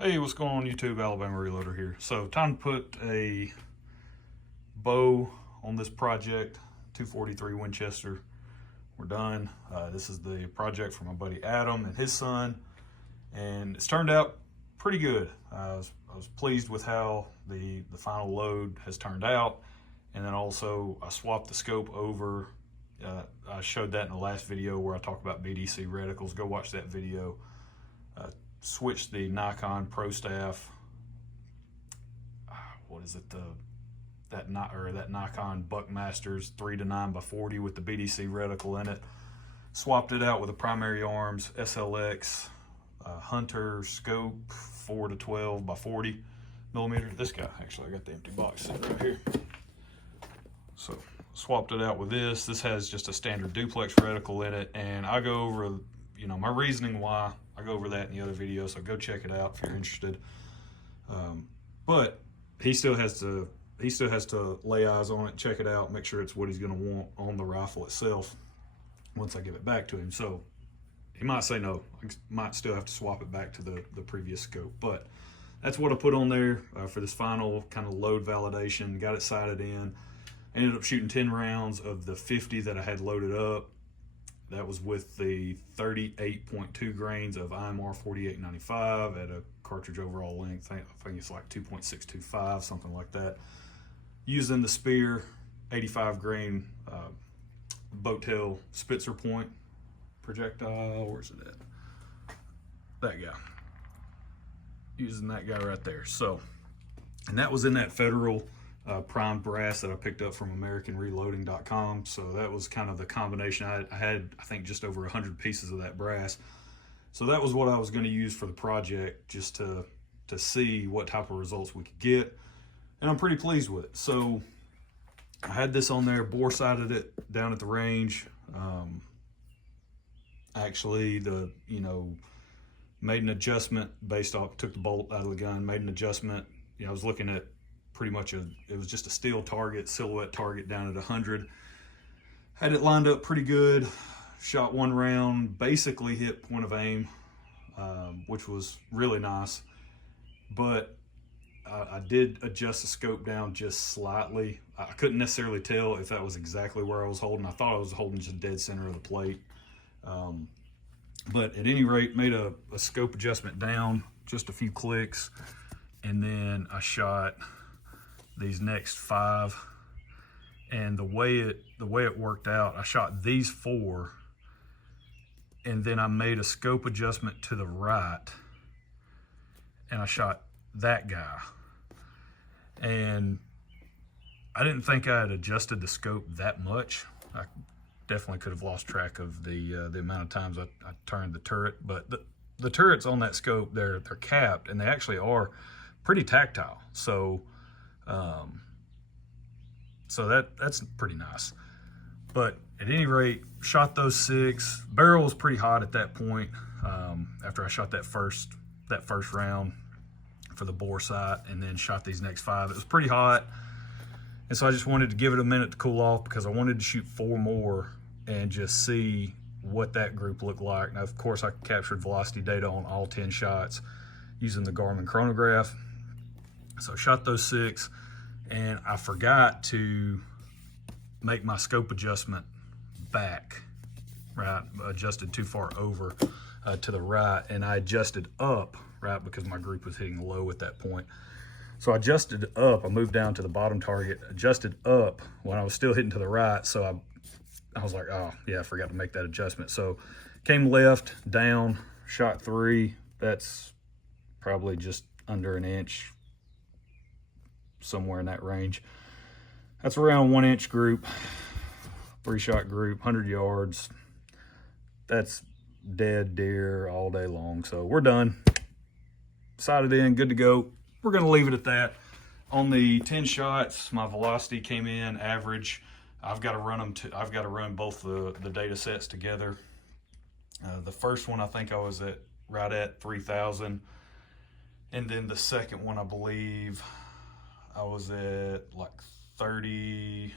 Hey, what's going on YouTube? Alabama Reloader here. So time to put a bow on this project, 243 Winchester. We're done. This is the project for my buddy Adam and his son, and it's turned out pretty good. I was pleased with how the final load has turned out, and then also I swapped the scope over. I showed that in the last video where I talked about BDC reticles. Go watch that video. Switched the Nikon Pro Staff. What is it? That Nikon Buckmasters 3-9x40 with the BDC reticle in it. Swapped it out with a primary arms SLX Hunter scope 4-12x40 millimeter. This guy, actually, I got the empty box sitting right here. So swapped it out with this. This has just a standard duplex reticle in it, and I go over, my reasoning why. I go over that in the other video, so go check it out if you're interested. But he still has to lay eyes on it, check it out, make sure it's what he's going to want on the rifle itself once I give it back to him. So he might say no. I might still have to swap it back to the previous scope, but that's what I put on there for this final kind of load validation. Got it sighted in. Ended up shooting 10 rounds of the 50 that I had loaded up. That was with the 38.2 grains of IMR 4895 at a cartridge overall length. I think it's like 2.625, something like that. Using the Spear 85 grain boat tail Spitzer point projectile. Where's it at? That guy. Using that guy right there. So, and that was in that Federal primed brass that I picked up from AmericanReloading.com. So that was kind of the combination. I had, I think, just over 100 pieces of that brass. So that was what I was going to use for the project, just to see what type of results we could get. And I'm pretty pleased with it. So I had this on there, bore sighted it down at the range. Actually, made an adjustment based off, took the bolt out of the gun, made an adjustment. I was looking at pretty much it was just a steel target, silhouette target down at 100. Had it lined up pretty good. Shot one round, basically hit point of aim, which was really nice. But I did adjust the scope down just slightly. I couldn't necessarily tell if that was exactly where I was holding. I thought I was holding just dead center of the plate. But at any rate, made a scope adjustment down, just a few clicks. And then I shot these next 5, and the way it worked out, I shot these 4, and then I made a scope adjustment to the right, and I shot that guy. And I didn't think I had adjusted the scope that much. I definitely could have lost track of the amount of times I turned the turret, but the turrets on that scope, they're capped, and they actually are pretty tactile. So that's pretty nice. But at any rate, shot those 6. Barrel was pretty hot at that point. After I shot that first round for the bore sight, and then shot these next 5, it was pretty hot. And so I just wanted to give it a minute to cool off, because I wanted to shoot 4 more and just see what that group looked like. Now, of course, I captured velocity data on all 10 shots using the Garmin chronograph. So shot those 6, and I forgot to make my scope adjustment back, right? Adjusted too far over to the right, and I adjusted up, right, because my group was hitting low at that point. So I adjusted up, I moved down to the bottom target, adjusted up when I was still hitting to the right. So I was like, oh yeah, I forgot to make that adjustment. So came left, down, shot 3. That's probably just under an inch, somewhere in that range. That's around 1 inch group, 3-shot group, 100 yards. That's dead deer all day long. So we're done. Sighted in, good to go. We're gonna leave it at that. On the 10 shots, my velocity came in average. I've got to run both the data sets together. The first one, I think I was right at 3,000. And then the second one, I believe I was at like 30,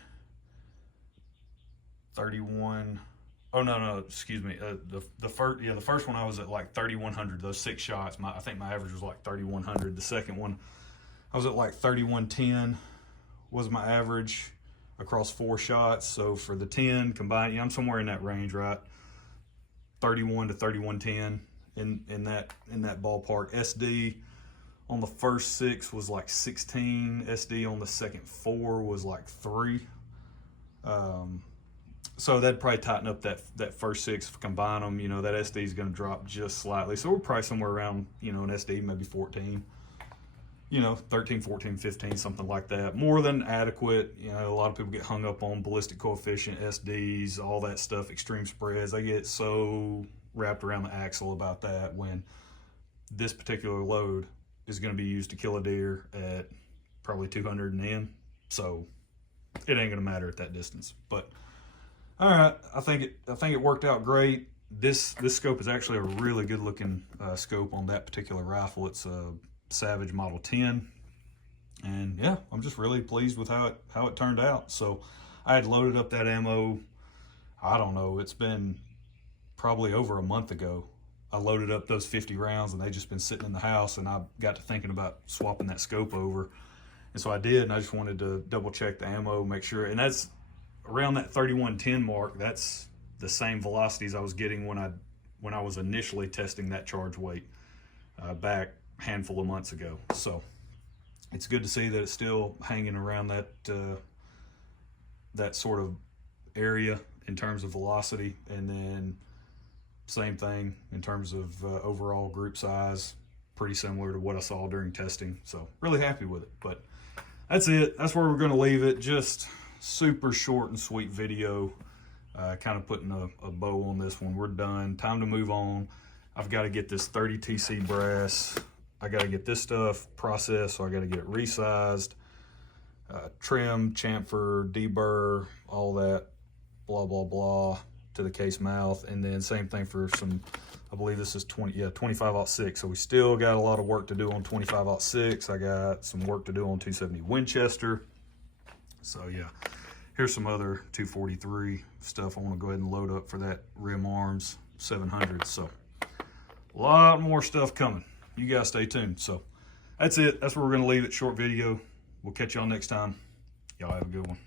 31. Oh no, excuse me. The first one I was at like 3,100. Those 6 shots. I think my average was like 3,100. The second one, I was at like 3,110 was my average across 4 shots. So for the 10 combined, I'm somewhere in that range, right? 31 to 3,110 in that ballpark. SD on the first 6 was like 16. SD on the second 4 was like 3. So that'd probably tighten up that first 6, combine them, that SD is going to drop just slightly. So we're probably somewhere around, an SD, maybe 14, 13, 14, 15, something like that. More than adequate. A lot of people get hung up on ballistic coefficient, SDs, all that stuff, extreme spreads. They get so wrapped around the axle about that when this particular load is going to be used to kill a deer at probably 200 and in. So it ain't going to matter at that distance. But all right, I think it worked out great. This scope is actually a really good looking scope on that particular rifle. It's a Savage Model 10, and yeah, I'm just really pleased with how it turned out. So I had loaded up that ammo, I don't know, it's been probably over a month ago. I loaded up those 50 rounds, and they just been sitting in the house, and I got to thinking about swapping that scope over, and so I did. And I just wanted to double check the ammo, make sure, and that's around that 3110 mark. That's the same velocities I was getting when I was initially testing that charge weight back a handful of months ago. So it's good to see that it's still hanging around that sort of area in terms of velocity, and then same thing in terms of overall group size, pretty similar to what I saw during testing. So really happy with it. But that's it. That's where we're going to leave it. Just super short and sweet video, kind of putting a bow on this one. We're done. Time to move on. I've got to get this 30 TC brass. I got to get this stuff processed, so I got to get it resized, trim, chamfer, deburr, all that, blah, blah, blah, to the case mouth. And then same thing for some, I believe this is 25-06. So we still got a lot of work to do on 25-06. I got some work to do on 270 Winchester. So yeah, here's some other 243 stuff I want to go ahead and load up for that rim arms 700. So a lot more stuff coming. You guys stay tuned. So that's it. That's where we're going to leave it. Short video. We'll catch y'all next time. Y'all have a good one.